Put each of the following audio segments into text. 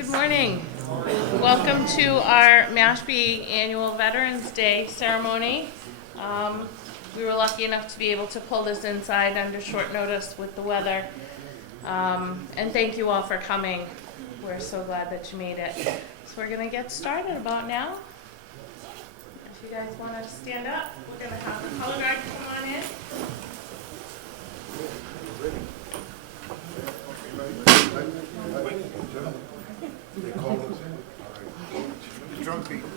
Good morning. Welcome to our Mashpee Annual Veterans Day ceremony. We were lucky enough to be able to pull this inside under short notice with the weather. And thank you all for coming. We're so glad that you made it. So we're going to get started about now. If you guys want to stand up, we're going to have the color guard come on in. They call us in. Drunk people.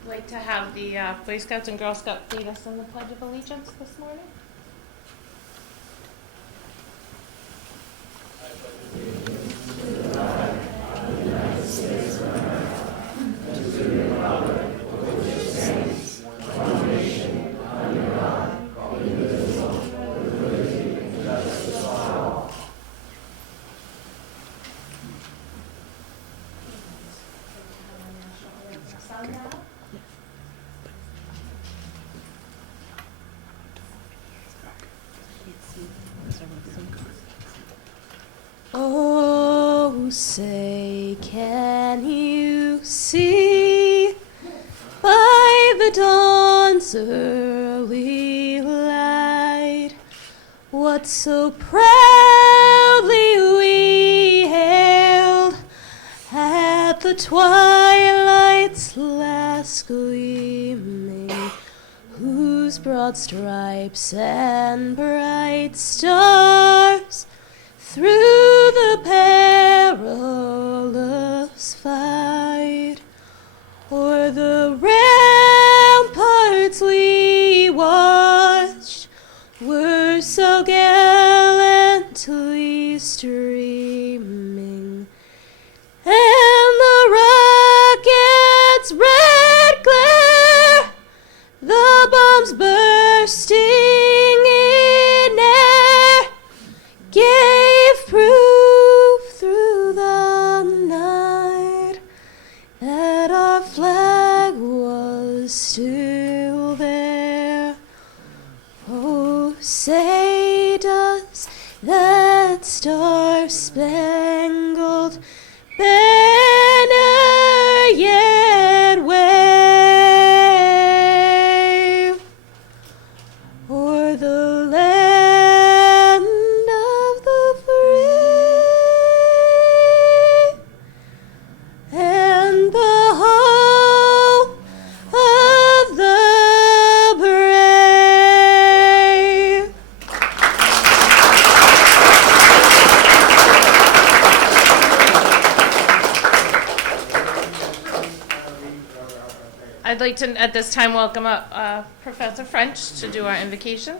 I'd like to have the Boy Scouts and Girl Scouts lead us in the Pledge of Allegiance this morning. Oh, say, can you see by the dawn's early light what so proudly we hailed at the twilight's last gleaming, whose broad stripes and bright stars through the perilous fight o'er the ramparts we watched were so gallantly streaming, and the rocket's red glare, the bombs bursting in air, gave proof through the night that our flag was still there. Oh, say does that star-spangled banner yet wave o'er the land of the free and the home of the brave? I'd like to, at this time, welcome up Professor French to do our invocation.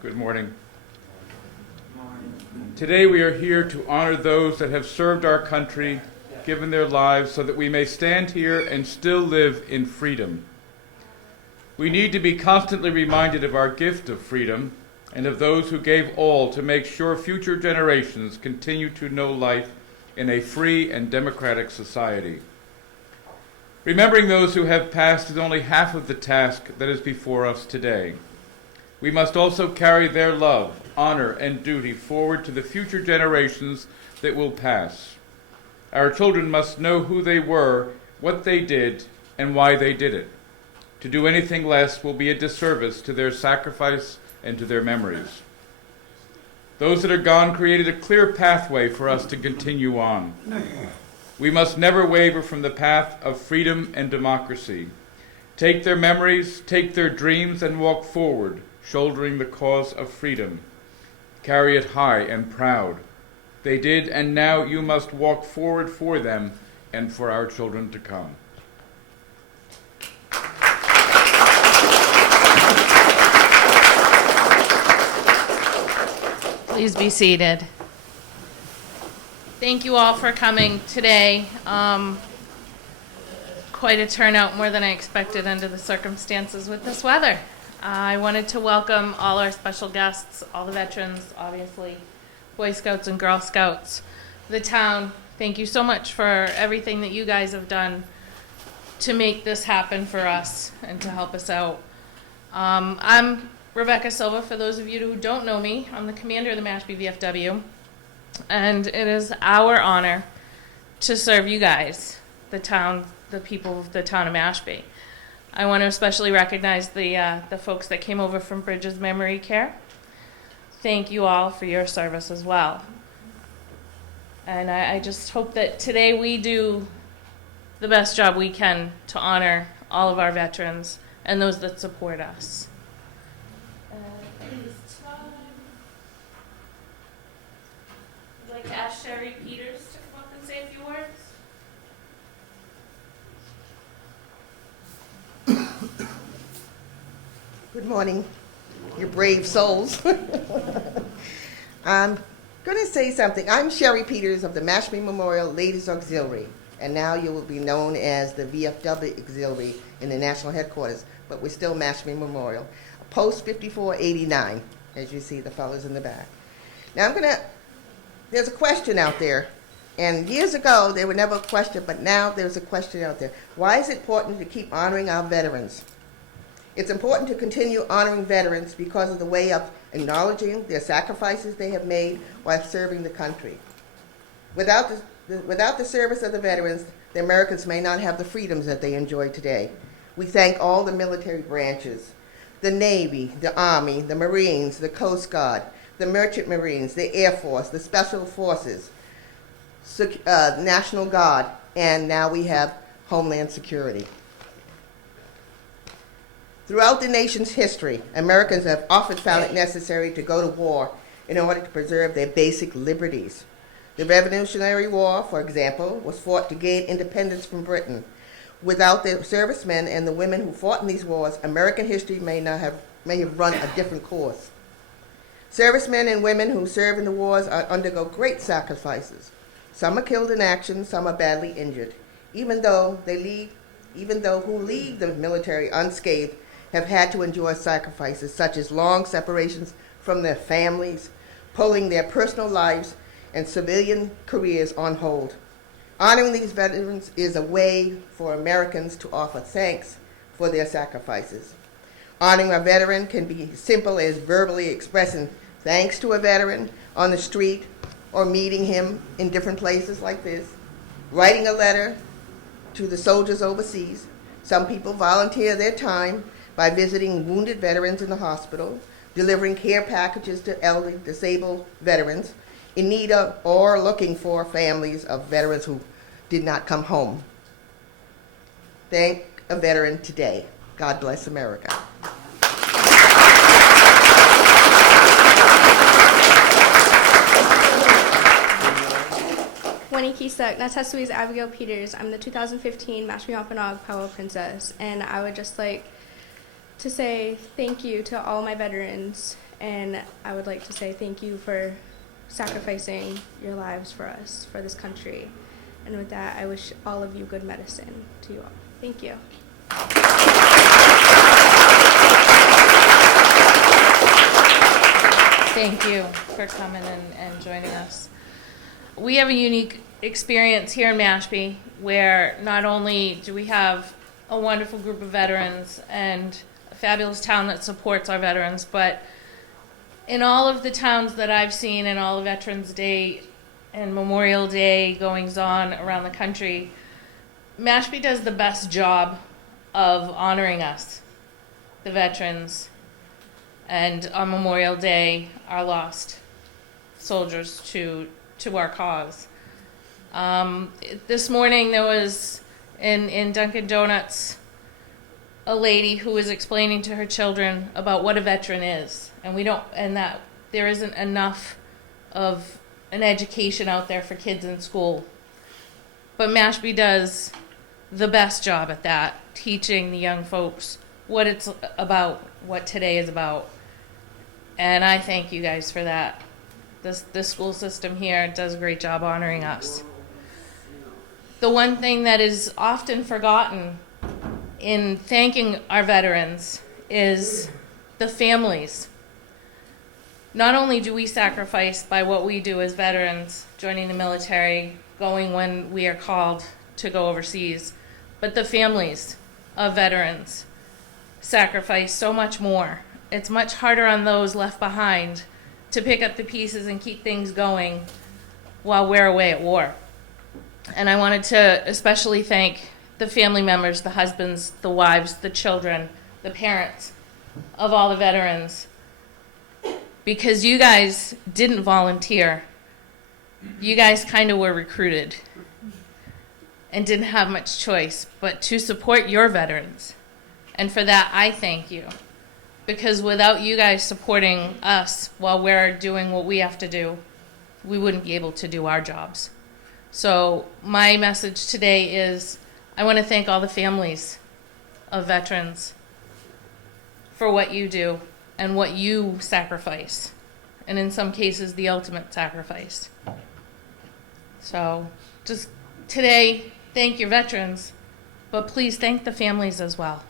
Good morning. Today we are here to honor those that have served our country, given their lives so that we may stand here and still live in freedom. We need to be constantly reminded of our gift of freedom and of those who gave all to make sure future generations continue to know life in a free and democratic society. Remembering those who have passed is only half of the task that is before us today. we must also carry their love, honor, and duty forward to the future generations that will pass. Our children must know who they were, what they did, and why they did it. To do anything less will be a disservice to their sacrifice and to their memories. Those that are gone created a clear pathway for us to continue on. We must never waver from the path of freedom and democracy. Take their memories, take their dreams, and walk forward, shouldering the cause of freedom. Carry it high and proud. They did, and now you must walk forward for them and for our children to come. Please be seated. Thank you all for coming today. Quite a turnout, more than I expected under the circumstances with this weather. I wanted to welcome all our special guests, all the veterans, obviously, Boy Scouts and Girl Scouts, the town. Thank you so much for everything that you guys have done to make this happen for us and to help us out. I'm Rebecca Silva. For those of you who don't know me, I'm the commander of the Mashpee VFW, and it is our honor to serve you guys, the town, the people of the town of Mashpee. I want to especially recognize the folks that came over from Bridges Memory Care. Thank you all for your service as well. And I just hope that today we do the best job we can to honor all of our veterans and those that support us. I'd like to ask Sherry Peters to come up and say a few words. Good morning, you brave souls. I'm going to say something. I'm Sherry Peters of the Mashpee Memorial Ladies Auxiliary, and now you will be known as the VFW Auxiliary in the national headquarters, but we're still Mashpee Memorial. Post 5489, as you see the fellows in the back. Now there's a question out there, and years ago there were never a question, but now there's a question out there. Why is it important to keep honoring our veterans? It's important to continue honoring veterans because of the way of acknowledging their sacrifices they have made while serving the country. Without the service of the veterans, the Americans may not have the freedoms that they enjoy today. We thank all the military branches, the Navy, the Army, the Marines, the Coast Guard, the Merchant Marines, the Air Force, the Special Forces, National Guard, and now we have Homeland Security. Throughout the nation's history, Americans have often found it necessary to go to war in order to preserve their basic liberties. The Revolutionary War, for example, was fought to gain independence from Britain. Without the servicemen and the women who fought in these wars, American history may have run a different course. Servicemen and women who serve in the wars undergo great sacrifices. Some are killed in action, some are badly injured. Even those who leave the military unscathed have had to endure sacrifices such as long separations from their families, pulling their personal lives and civilian careers on hold. Honoring these veterans is a way for Americans to offer thanks for their sacrifices. Honoring a veteran can be as simple as verbally expressing thanks to a veteran on the street or meeting him in different places like this, writing a letter to the soldiers overseas. Some people volunteer their time by visiting wounded veterans in the hospital, delivering care packages to elderly, disabled veterans in need of or looking for families of veterans who did not come home. Thank a veteran today. God bless America. Winnie Kisak, Natasui's Abigail Peters. I'm the 2015 Mashpee Wampanoag Powwow Princess, and I would just like to say thank you to all my veterans, and I would like to say thank you for sacrificing your lives for us, for this country. And with that, I wish all of you good medicine to you all. Thank you. Thank you for coming and joining us. We have a unique experience here in Mashpee where not only do we have a wonderful group of veterans and fabulous town that supports our veterans, but in all of the towns that I've seen in all of Veterans Day and Memorial Day goings on around the country, Mashpee does the best job of honoring us, the veterans, and on Memorial Day, our lost soldiers to our cause. This morning there was in Dunkin' Donuts a lady who was explaining to her children about what a veteran is, and that there isn't enough of an education out there for kids in school. But Mashpee does the best job at that, teaching the young folks what it's about, what today is about. And I thank you guys for that. The school system here does a great job honoring us. The one thing that is often forgotten in thanking our veterans is the families. Not only do we sacrifice by what we do as veterans, joining the military, going when we are called to go overseas, but the families of veterans sacrifice so much more. It's much harder on those left behind to pick up the pieces and keep things going while we're away at war. And I wanted to especially thank the family members, the husbands, the wives, the children, the parents of all the veterans, because you guys didn't volunteer. You guys kind of were recruited and didn't have much choice but to support your veterans. And for that, I thank you. Because without you guys supporting us while we're doing what we have to do, we wouldn't be able to do our jobs. So my message today is I want to thank all the families of veterans for what you do and what you sacrifice, and in some cases, the ultimate sacrifice. So just today, thank your veterans, but please thank the families as well.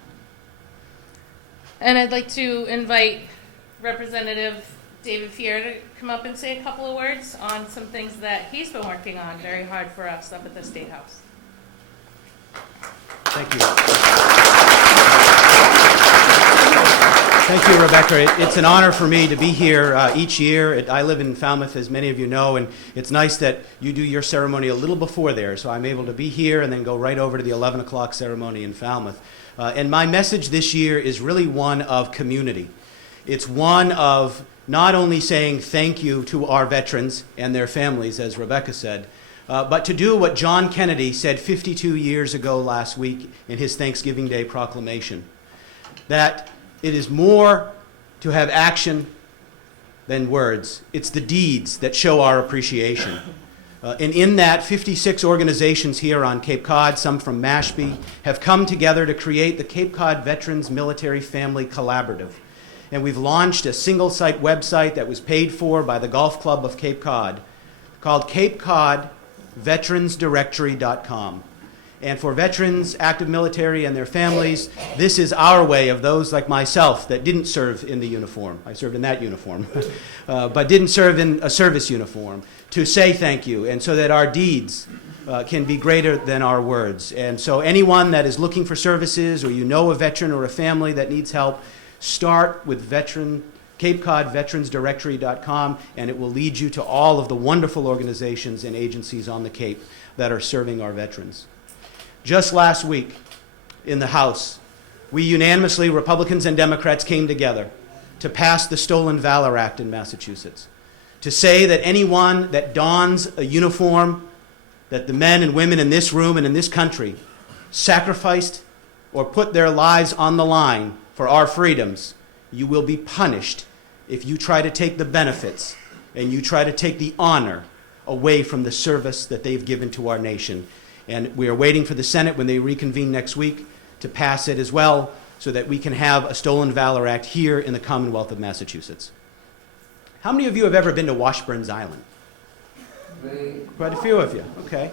And I'd like to invite Representative David Fier to come up and say a couple of words on some things that he's been working on very hard for us up at the State House. Thank you. Thank you, Rebecca. It's an honor for me to be here each year. I live in Falmouth, as many of you know, and it's nice that you do your ceremony a little before there, so I'm able to be here and then go right over to the 11 o'clock ceremony in Falmouth. And my message this year is really one of community. It's one of not only saying thank you to our veterans and their families, as Rebecca said, but to do what John Kennedy said 52 years ago last week in his Thanksgiving Day proclamation, that it is more to have action than words. It's the deeds that show our appreciation. And in that, 56 organizations here on Cape Cod, some from Mashpee, have come together to create the Cape Cod Veterans Military Family Collaborative. And we've launched a single-site website that was paid for by the Golf Club of Cape Cod called CapeCodVeteransDirectory.com. And for veterans, active military, and their families, this is our way of those like myself that didn't serve in the uniform. I served in that uniform, but didn't serve in a service uniform, to say thank you, and so that our deeds can be greater than our words. And so anyone that is looking for services, or you know a veteran or a family that needs help, start with CapeCodVeteransDirectory.com, and it will lead you to all of the wonderful organizations and agencies on the Cape that are serving our veterans. Just last week in the House, we unanimously, Republicans and Democrats, came together to pass the Stolen Valor Act in Massachusetts, to say that anyone that dons a uniform that the men and women in this room and in this country sacrificed or put their lives on the line for our freedoms, you will be punished if you try to take the benefits and you try to take the honor away from the service that they've given to our nation. And we are waiting for the Senate, when they reconvene next week, to pass it as well, so that we can have a Stolen Valor Act here in the Commonwealth of Massachusetts. How many of you have ever been to Washburn's Island? Quite a few of you, okay.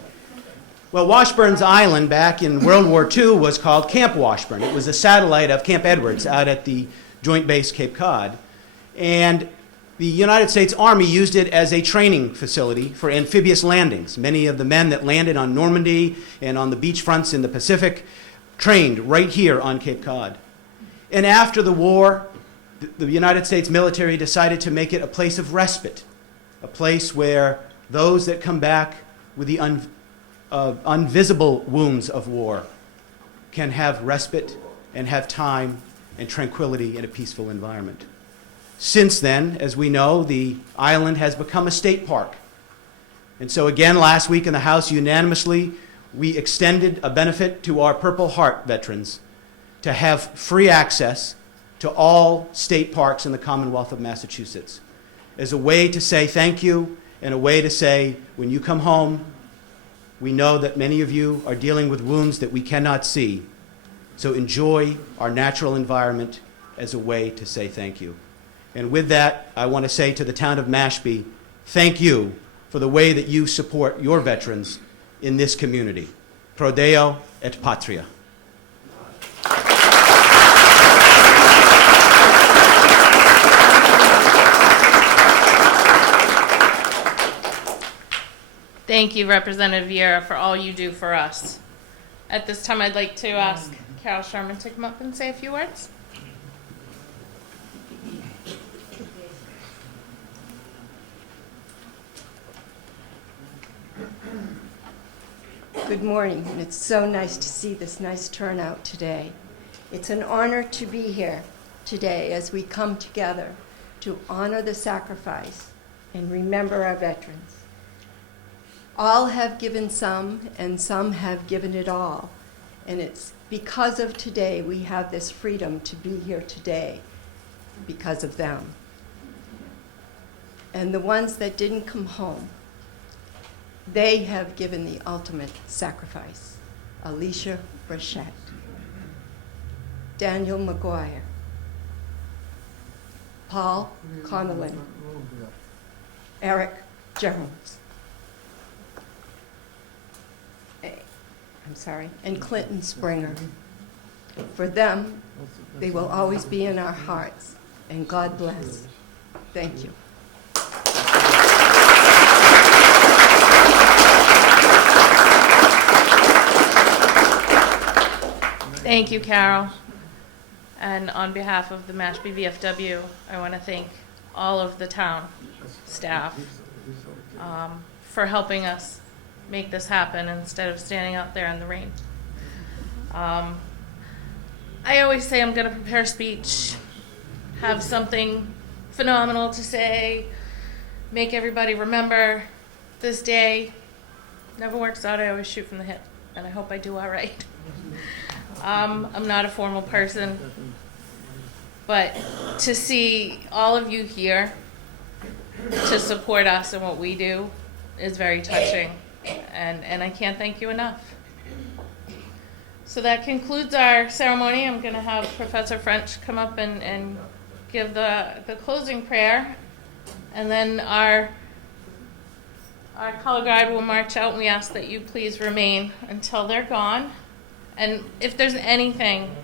Well, Washburn's Island back in World War II was called Camp Washburn. It was a satellite of Camp Edwards out at the Joint Base Cape Cod. And the United States Army used it as a training facility for amphibious landings. Many of the men that landed on Normandy and on the beach fronts in the Pacific trained right here on Cape Cod. And after the war, the United States military decided to make it a place of respite, a place where those that come back with the invisible wounds of war can have respite and have time and tranquility in a peaceful environment. Since then, as we know, the island has become a state park. And so again, last week in the House, unanimously, we extended a benefit to our Purple Heart veterans to have free access to all state parks in the Commonwealth of Massachusetts as a way to say thank you and a way to say, when you come home, we know that many of you are dealing with wounds that we cannot see. So enjoy our natural environment as a way to say thank you. And with that, I want to say to the town of Mashpee, thank you for the way that you support your veterans in this community. Pro Deo et Patria. Thank you, Representative Vieira, for all you do for us. At this time, I'd like to ask Carol Sherman to come up and say a few words. Good morning, and it's so nice to see this nice turnout today. It's an honor to be here today as we come together to honor the sacrifice and remember our veterans. All have given some, and some have given it all. And it's because of today we have this freedom to be here today, because of them. And the ones that didn't come home, they have given the ultimate sacrifice. Alicia Brechette, Daniel McGuire, Paul Connellan, Eric Jones, and Clinton Springer. For them, they will always be in our hearts, and God bless. Thank you. Thank you, Carol. And on behalf of the Mashpee VFW, I want to thank all of the town staff for helping us make this happen instead of standing out there in the rain. I always say I'm going to prepare a speech, have something phenomenal to say, make everybody remember this day. Never works out. I always shoot from the hip, and I hope I do all right. I'm not a formal person, but to see all of you here to support us and what we do is very touching, and I can't thank you enough. So that concludes our ceremony. I'm going to have Professor French come up and give the closing prayer, and then our color guard will march out, and we ask that you please remain until they're gone. And if there's anything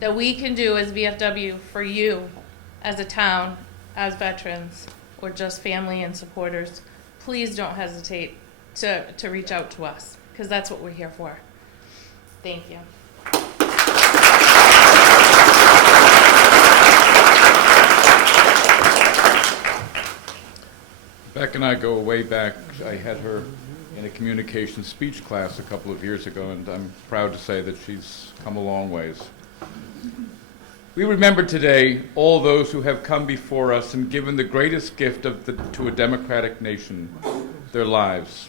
that we can do as VFW for you, as a town, as veterans, or just family and supporters, please don't hesitate to reach out to us, because that's what we're here for. Thank you. Beck and I go way back. I had her in a communication speech class a couple of years ago, and I'm proud to say that she's come a long ways. We remember today all those who have come before us and given the greatest gift to a democratic nation, their lives.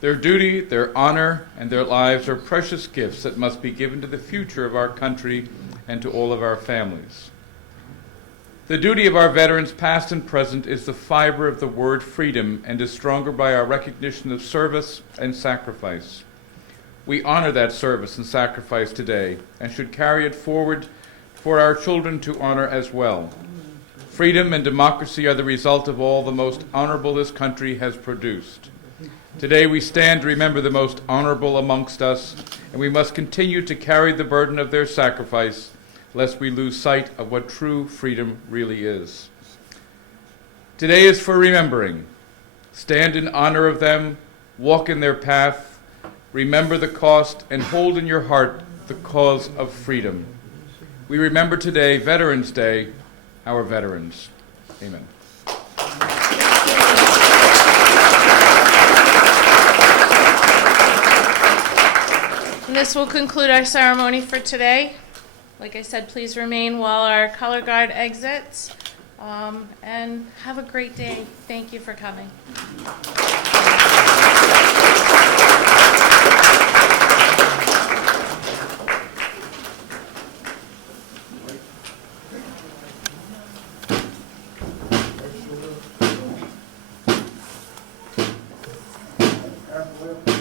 Their duty, their honor, and their lives are precious gifts that must be given to the future of our country and to all of our families. The duty of our veterans, past and present, is the fiber of the word freedom and is stronger by our recognition of service and sacrifice. We honor that service and sacrifice today and should carry it forward for our children to honor as well. Freedom and democracy are the result of all the most honorable this country has produced. Today we stand to remember the most honorable amongst us, and we must continue to carry the burden of their sacrifice, lest we lose sight of what true freedom really is. Today is for remembering. Stand in honor of them, walk in their path, remember the cost, and hold in your heart the cause of freedom. we remember today, Veterans Day, our veterans. Amen. And this will conclude our ceremony for today. Like I said, please remain while our color guard exits. And have a great day. Thank you for coming. Halfway up.